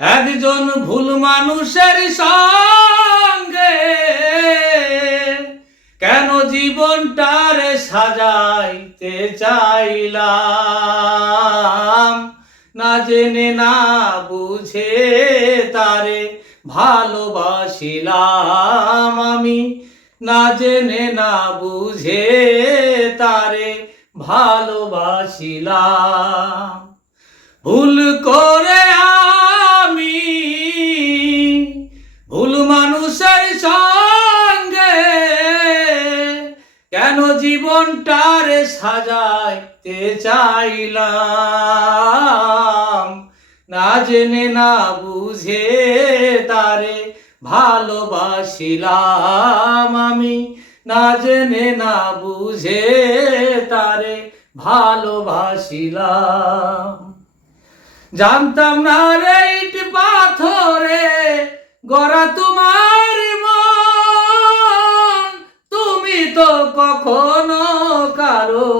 একজন ভুল মানুষের সঙ্গে কেন জীবনটারে সাজাইতে চাইলাম, না জেনে না বুঝে তারে ভালোবাসিলাম আমি, না জেনে না বুঝে তারে ভালোবাসিলাম। ভুল করে আমি ভুল মানুষের সঙ্গে কেন জীবনটারে সাজাইতে চাইলাম, না জেনে না বুঝে তারে ভালোবাসিলাম আমি, না জেনে না বুঝে তারে ভালোবাসিলাম। জানতাম না রে ইট পাথরে গড়া তোমার মন, তুমি তো কখনো কারো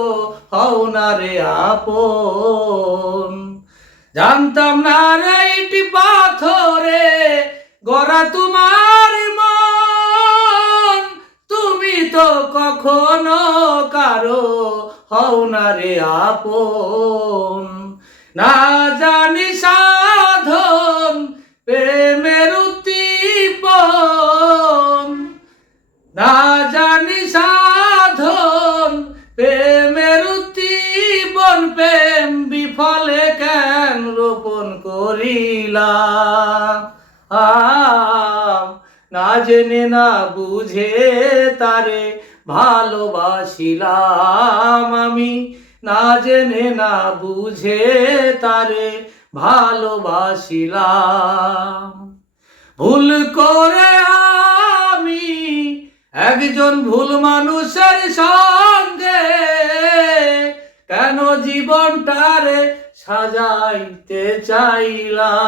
হও না রে আপন। জানতাম না রে ইট পাথরে গড়া তোমার মন, তুমি তো কখনো কারো হও না রে আপন। না জানি সাধন প্রেমের উদ্দীপন, না জানি সাধন প্রেমের উদ্দীপন, প্রেম বিফলে কেন রোপণ করিলাম। না জেনে না বুঝে তারে ভালোবাসিলাম আমি, না জেনে না বুঝে তারে ভালোবাসিলাম। ভুল করে আমি একজন ভুল মানুষের সঙ্গে কেন জীবনটারে সাজাইতে চাইলাম,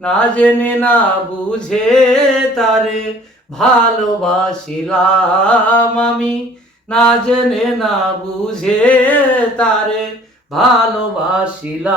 না জেনে না বুঝে তারে ভালোবাসিলাম আমি, না জেনে না বুঝে তারে ভালোবাসিলাম।